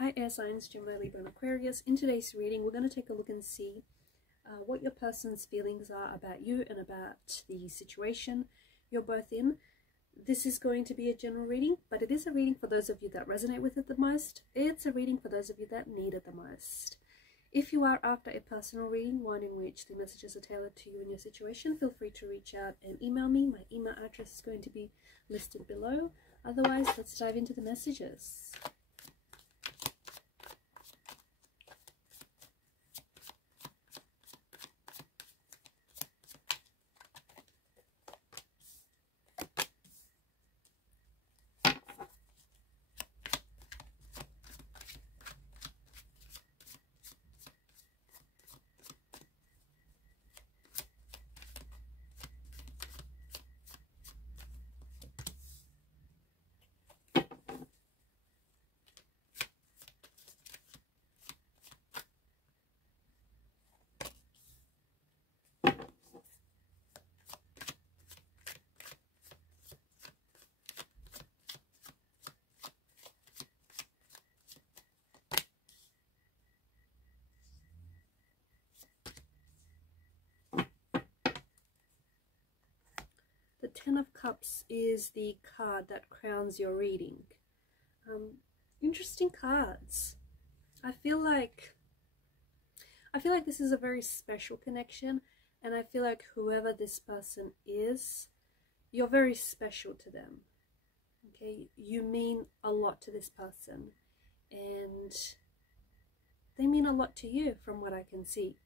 Hi air signs, Gemini, Libra and Aquarius. In today's reading we're going to take a look and see what your person's feelings are about you and about the situation you're both in. This is going to be a general reading, but it is a reading for those of you that resonate with it the most. It's a reading for those of you that need it the most. If you are after a personal reading, one in which the messages are tailored to you and your situation, feel free to reach out and email me. My email address is going to be listed below. Otherwise, let's dive into the messages. The Ten of Cups is the card that crowns your reading. Interesting cards. I feel like this is a very special connection, and I feel like whoever this person is, you're very special to them. Okay, you mean a lot to this person, and they mean a lot to you from what I can see.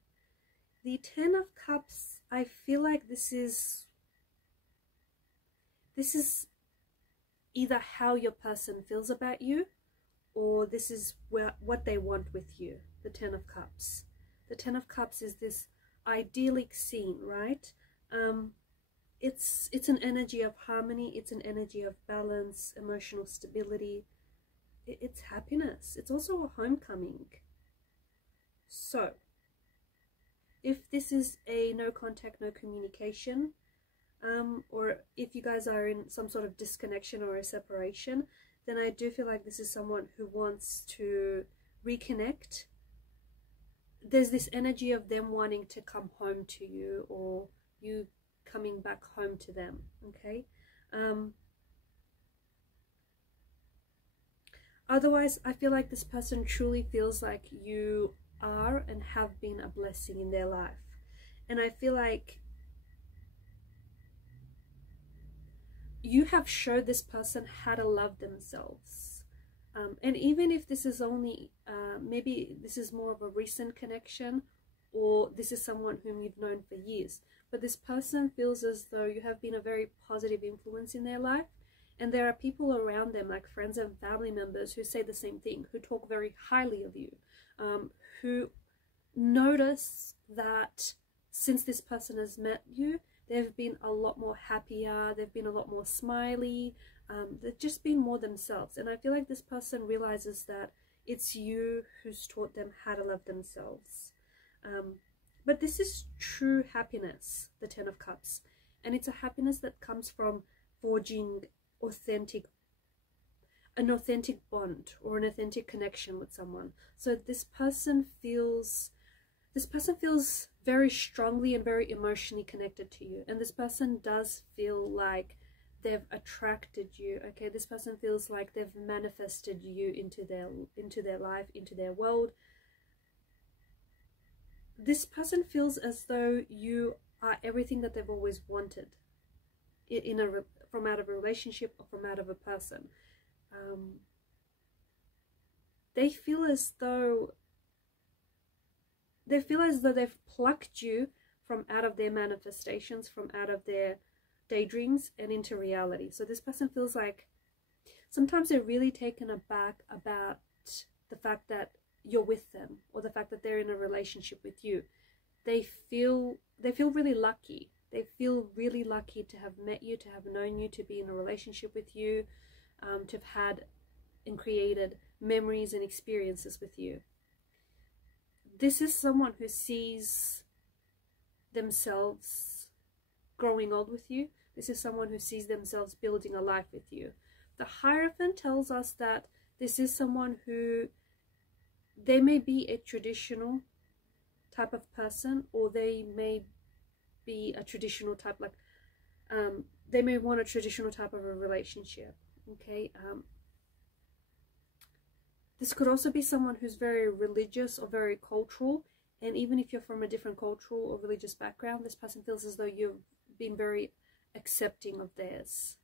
The Ten of Cups, I feel like this is either how your person feels about you, or this is what they want with you. The Ten of Cups. The Ten of Cups is this idyllic scene, right? It's an energy of harmony. It's an energy of balance, emotional stability. It's happiness. It's also a homecoming. So, if this is a no contact, no communication, or if you guys are in some sort of disconnection or a separation, then I do feel like this is someone who wants to reconnect. There's this energy of them wanting to come home to you, or you coming back home to them, okay? Otherwise, I feel like this person truly feels like you are and have been a blessing in their life. And I feel like you have showed this person how to love themselves. And even if this is only, maybe this is more of a recent connection, or this is someone whom you've known for years, but this person feels as though you have been a very positive influence in their life, and there are people around them, like friends and family members, who say the same thing, who talk very highly of you, who notice that since this person has met you, they've been a lot more happier, they've been a lot more smiley, they've just been more themselves. And I feel like this person realizes that it's you who's taught them how to love themselves. But this is true happiness, the Ten of Cups. And it's a happiness that comes from forging an authentic bond or an authentic connection with someone. So this person feels very strongly and very emotionally connected to you, and this person does feel like they've attracted you. Okay, this person feels like they've manifested you into their life, into their world. This person feels as though you are everything that they've always wanted from out of a relationship or from out of a person. They feel as though they've plucked you from out of their manifestations, from out of their daydreams and into reality. So this person feels like sometimes they're really taken aback about the fact that you're with them, or the fact that they're in a relationship with you. They feel really lucky. They feel really lucky to have met you, to have known you, to be in a relationship with you, to have had and created memories and experiences with you. This is someone who sees themselves growing old with you. This is someone who sees themselves building a life with you. The Hierophant tells us that this is someone who they may be a traditional type of person, or they may be a traditional type, like they may want a traditional type of a relationship. Okay, this could also be someone who's very religious or very cultural, and even if you're from a different cultural or religious background, this person feels as though you've been very accepting of theirs.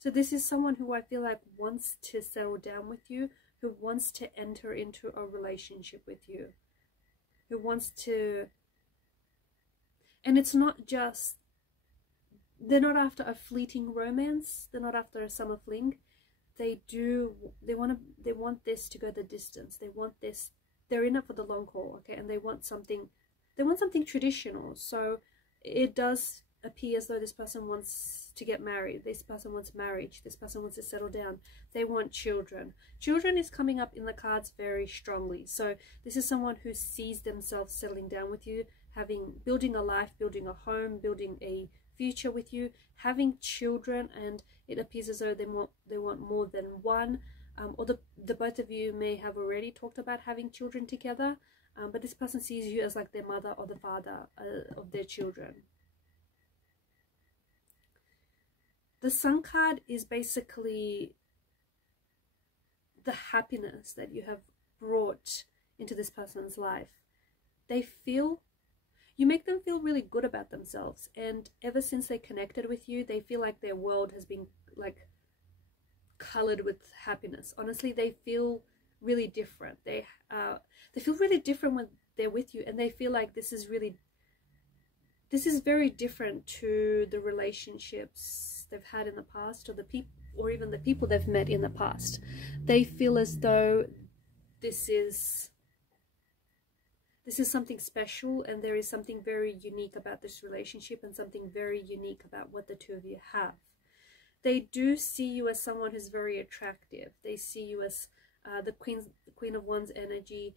So this is someone who I feel like wants to settle down with you, who wants to enter into a relationship with you, who wants to, and it's not just, they're not after a fleeting romance, they're not after a summer fling. They want this to go the distance. They want this, they're in it for the long haul, okay? And they want something traditional. So it does appear as though this person wants to get married, this person wants marriage, this person wants to settle down, they want children. Children is coming up in the cards very strongly. So this is someone who sees themselves settling down with you, building a life, building a home, building a future with you, having children, and it appears as though they want more than one, or the both of you may have already talked about having children together, but this person sees you as like their mother or the father of their children. The Sun card is basically the happiness that you have brought into this person's life. You make them feel really good about themselves, and ever since they connected with you, they feel like their world has been like colored with happiness. Honestly, they feel really different. They feel really different when they're with you, and they feel like this is very different to the relationships they've had in the past, or even the people they've met in the past. They feel as though this is something special, and there is something very unique about this relationship, and something very unique about what the two of you have. They do see you as someone who's very attractive. They see you as the Queen of Wands energy,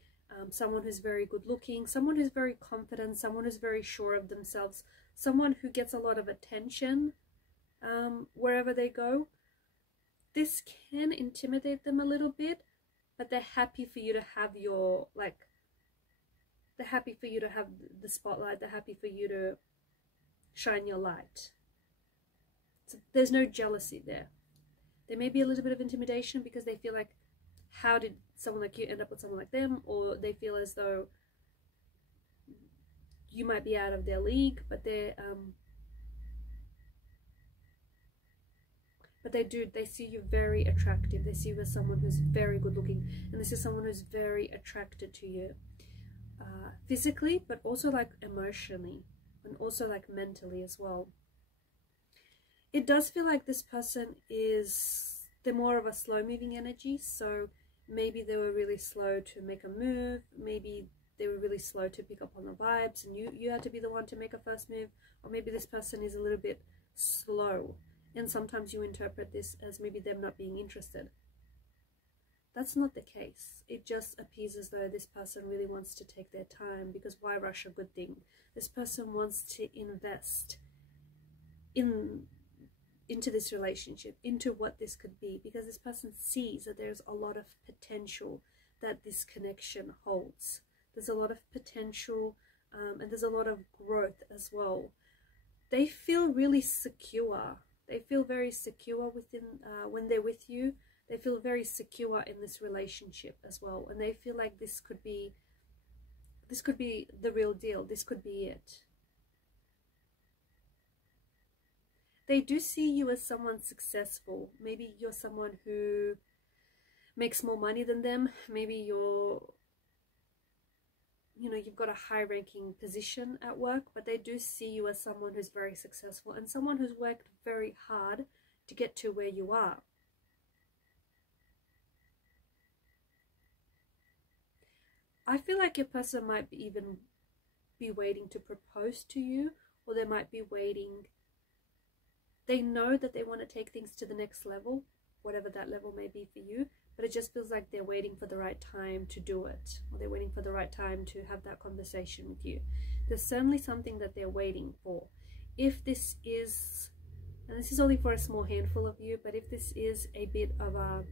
someone who's very good looking, someone who's very confident, someone who's very sure of themselves, someone who gets a lot of attention wherever they go. This can intimidate them a little bit, but they're happy for you to have they're happy for you to have the spotlight. They're happy for you to shine your light. So there's no jealousy there. There may be a little bit of intimidation because they feel like, how did someone like you end up with someone like them? Or they feel as though you might be out of their league, but they see you very attractive. They see you as someone who's very good looking, and this is someone who's very attracted to you. Physically, but also like emotionally, and also like mentally as well. It does feel like this person they're more of a slow moving energy, so maybe they were really slow to make a move, maybe they were really slow to pick up on the vibes, and you had to be the one to make a first move, or maybe this person is a little bit slow, and sometimes you interpret this as maybe them not being interested. That's not the case. It just appears as though this person really wants to take their time, because why rush a good thing? This person wants to invest into this relationship, into what this could be, because this person sees that there's a lot of potential that this connection holds. There's a lot of potential, and there's a lot of growth as well. They feel really secure. They feel very secure when they're with you. They feel very secure in this relationship as well, and they feel like this could be the real deal. This could be it. They do see you as someone successful. Maybe you're someone who makes more money than them. Maybe you've got a high-ranking position at work, but they do see you as someone who's very successful and someone who's worked very hard to get to where you are. I feel like your person might even be waiting to propose to you, or they might be waiting. They know that they want to take things to the next level, whatever that level may be for you, but it just feels like they're waiting for the right time to do it, or they're waiting for the right time to have that conversation with you. There's certainly something that they're waiting for. If this is, and this is only for a small handful of you, but if this is a bit of a,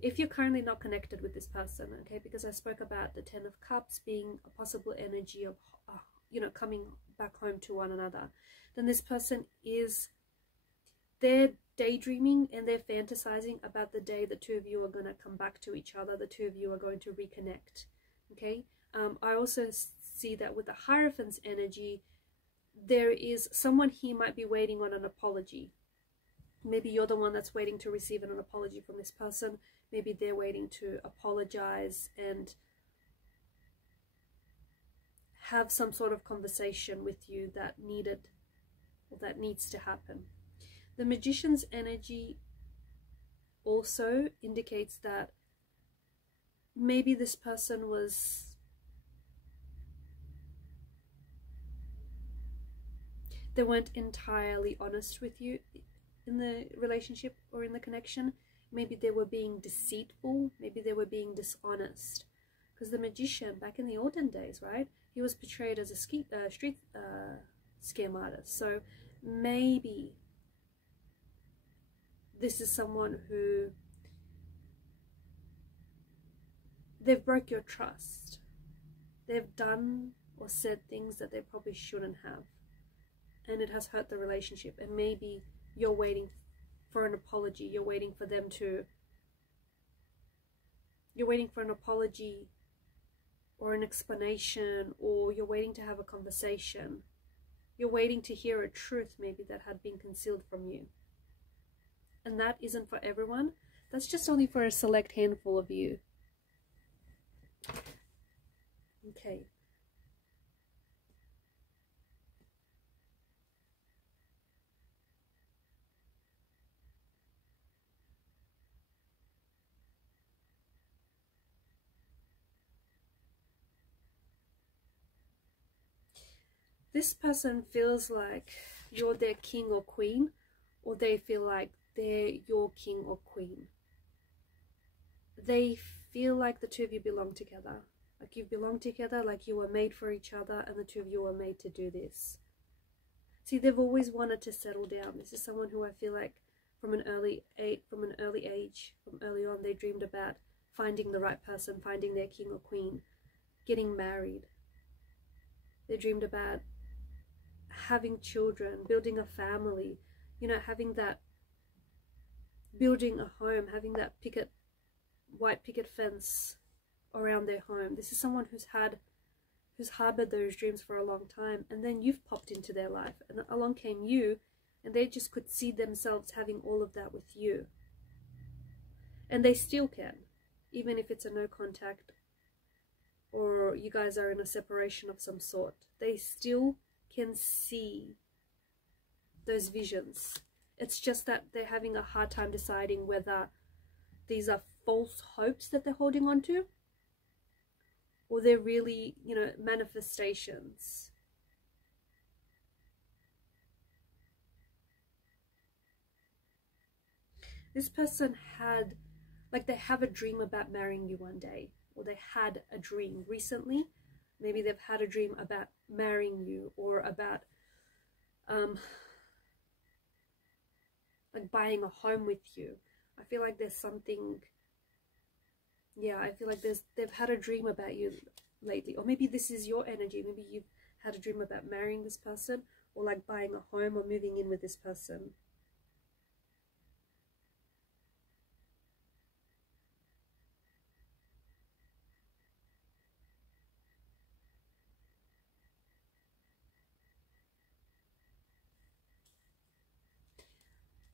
if you're currently not connected with this person, okay, because I spoke about the 10 of Cups being a possible energy of, you know, coming back home to one another, then this person is, they're daydreaming and they're fantasizing about the day the two of you are going to come back to each other, the two of you are going to reconnect, okay. I also see that with the Hierophant's energy, there is someone here might be waiting on an apology. Maybe you're the one that's waiting to receive an apology from this person. Maybe they're waiting to apologize and have some sort of conversation with you that needed, or that needs to happen. The Magician's energy also indicates that maybe this person was, they weren't entirely honest with you in the relationship or in the connection. Maybe they were being deceitful, maybe they were being dishonest. Because the Magician, back in the olden days, right, he was portrayed as a street scam artist. So maybe this is someone who, they've broke your trust. They've done or said things that they probably shouldn't have. And it has hurt the relationship. And maybe you're waiting for an apology. You're waiting for them to, you're waiting for an apology or an explanation, or you're waiting to have a conversation. You're waiting to hear a truth maybe that had been concealed from you. And that isn't for everyone. That's just only for a select handful of you. Okay. This person feels like you're their king or queen, or they feel like they're your king or queen. They feel like the two of you belong together. Like you belong together, like you were made for each other, and the two of you were made to do this. See, they've always wanted to settle down. This is someone who I feel like from an early age, from early on, they dreamed about finding the right person, finding their king or queen, getting married. They dreamed about having children, building a family, you know, having that, building a home, having that white picket fence around their home. This is someone who's harbored those dreams for a long time, and then you've popped into their life, and along came you, and they just could see themselves having all of that with you. And they still can, even if it's a no contact or you guys are in a separation of some sort. They still can see those visions. It's just that they're having a hard time deciding whether these are false hopes that they're holding on to, or they're really, you know, manifestations. This person had, like, they have a dream about marrying you one day, or they had a dream recently. Maybe they've had a dream about marrying you, or about like buying a home with you. I feel like there's something, yeah, I feel like they've had a dream about you lately. Or maybe this is your energy. Maybe you've had a dream about marrying this person, or like buying a home or moving in with this person.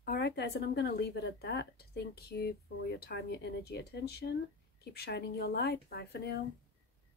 Alright guys, and I'm going to leave it at that. Thank you for your time, your energy, attention. Keep shining your light. Bye for now.